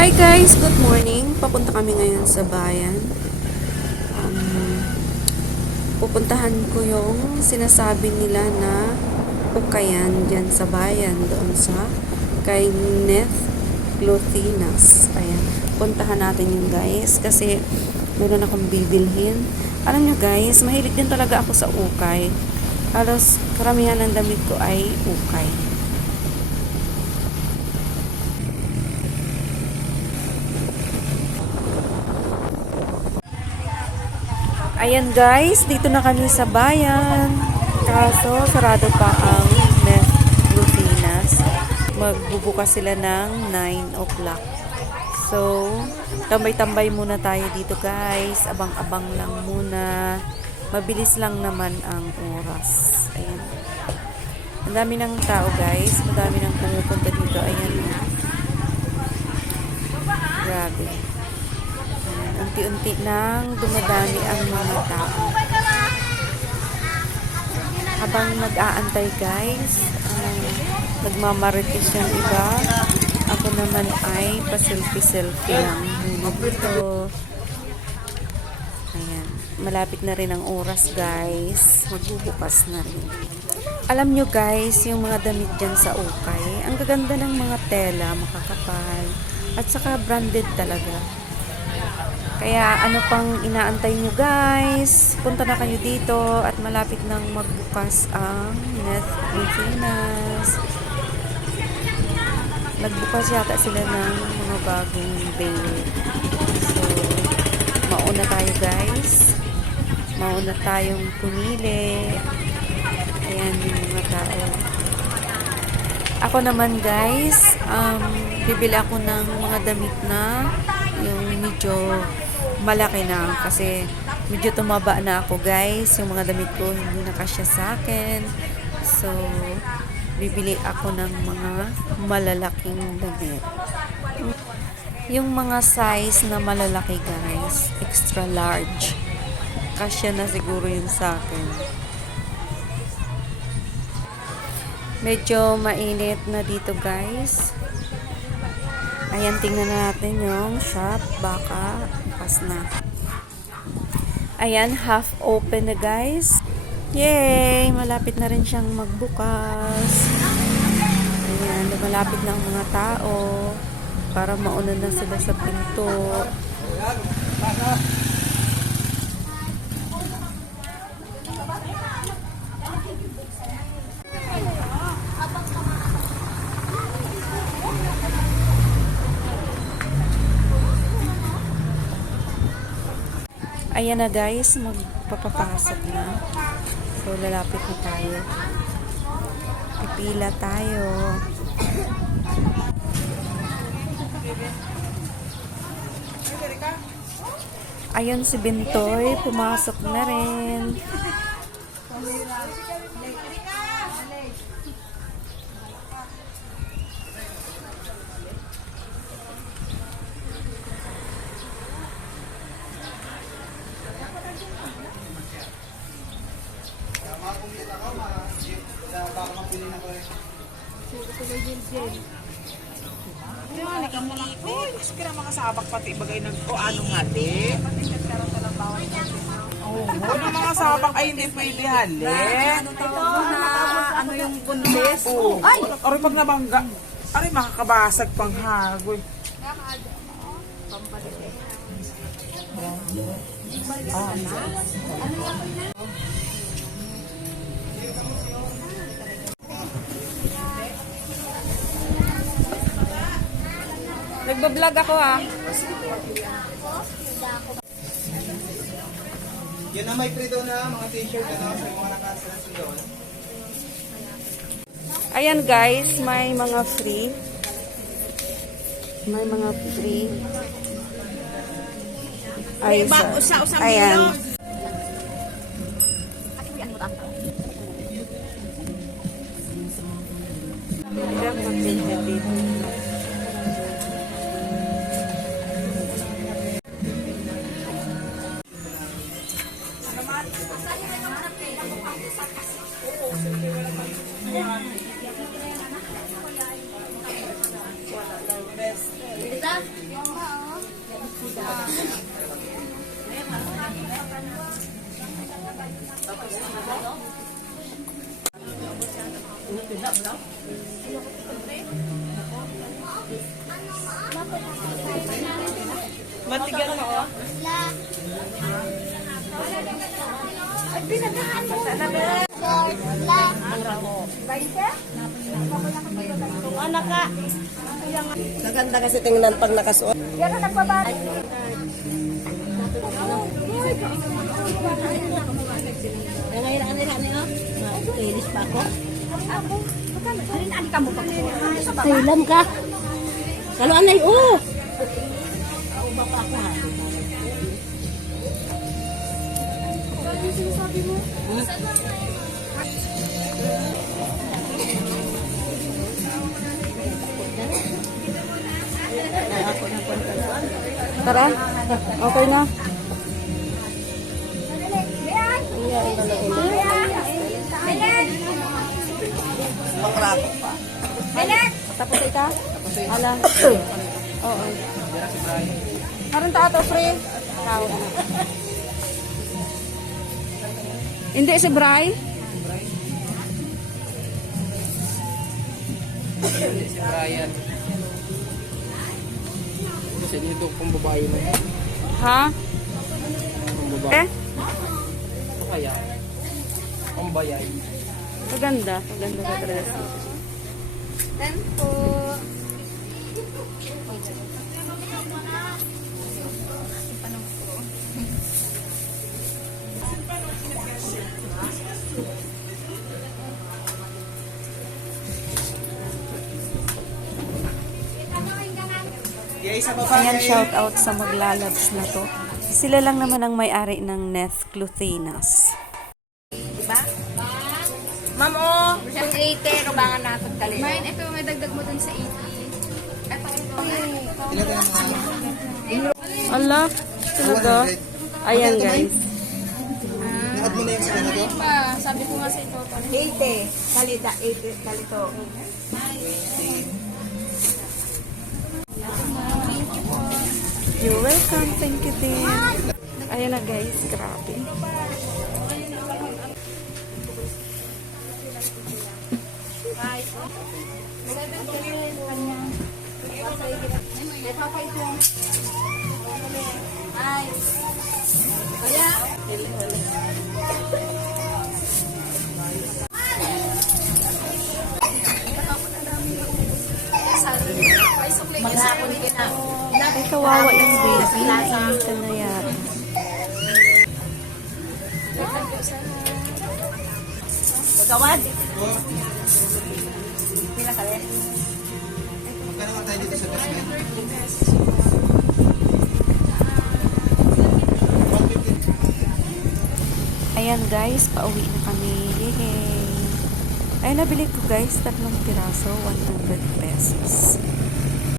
Hi guys, good morning. Papunta kami ngayon sa bayan. Pupuntahan ko yung sinasabi nila na ukayan dyan sa bayan, doon sa kay Neth Glothinas. Ayan, puntahan natin yun guys kasi meron akong bibilhin. Alam nyo guys, mahilig din talaga ako sa ukay. Halos karamihan ng damit ko ay ukay. Ayan guys, dito na kami sa bayan. Kaso, sarado pa ang Neth Glothinas. Magbubukas sila ng 9 o'clock. So, tambay-tambay muna tayo dito guys. Abang-abang lang muna. Mabilis lang naman ang oras. Ayan. Ang dami ng tao guys. Madami nang pumupunta dito. Ayan. Grabe. Unti-unti nang dumadami ang mga tao. Habang nag-aantay guys, nagmamarites yung iba. Ako naman ay pa-selfie-selfie lang muna dito. Ayan. Malapit na rin ang oras guys. Magbubukas na rin. Alam nyo guys, yung mga damit dyan sa ukay, ang gaganda ng mga tela, makakapal. At saka branded talaga. Kaya ano pang inaantay nyo guys? Punta na kayo dito at malapit nang magbukas ang Neth Glothinas. Nagbukas yata sila ng mga bagong veil. So, mauna tayo guys. Mauna tayong pumili. Ayan yung mga tao. Ako naman guys, bibili ako ng mga damit na yung medyo malaki na kasi medyo tumaba na ako guys. Yung mga damit ko hindi na kasya sa akin. So, bibili ako ng mga malalaking damit. Yung mga size na malalaki guys, extra large. Kasya na siguro yun sa akin. Medyo mainit na dito guys. Ayan, tingnan natin yung shop. Baka bukas na. Ayan, half open na guys. Yay! Malapit na rin siyang magbukas. Ayan, malapit na ang mga tao para mauna na sila sa pinto. Ayan na guys, magpapapasok na. So, lalapit na tayo. Pipila tayo. Ayun si Bintoy, pumasok na rin. Uy, kira makasabak pati bagay ng o ano hati. Oh, ano mga sabak ay hindi pwede halin. Ito na ano yung bundes. Ay, aray pag nabangga. Aray makakabasag pang hagoy. Nagbablog ako ah. Yan na may free doon na mga t-shirt na sa mga nakasalas doon. Ayan guys, may mga free. May mga free. Ay, ayan. Matigan mo, oh. Maganda kasi tingnan pag nakasuot. Ngayon ang nila niyo. Ilis pa ako. Kailan ka? Kalau anay, oh! Tara, okay na. Tapos ita? Ala. Oo. Karon ta ato free. Tao. Hindi si Bray. Si Brian. Kasi dito kung babae mo. Ha? Kung babae. Eh? Ito kaya. Ang bayay. Maganda. Maganda ka dress. Yay, sa baba. Ayan, shout out sa maglalabs na to. Sila lang naman ang may-ari ng Neth Cluthinas. Ma'am, oh! Yung 80, rubangan natin kali. Main, ito may dagdag mo dun sa 80. Ito. Ala, talaga. Ayan guys. Nakad mo na yung sa to? Pa, sabi ko nga sa ito. 80. Kalita, 80. Kalito. You're welcome. Thank you din. Ayan na guys. Grabe. Ay, kawawa yung baby. Naiinitan na yata. Magawad. Pila kali? Magkano nga tayo dito sa basement? Ayan guys, pauwi na kami. Yay! Ay, nabili ko guys, 3 piraso, 100 pesos.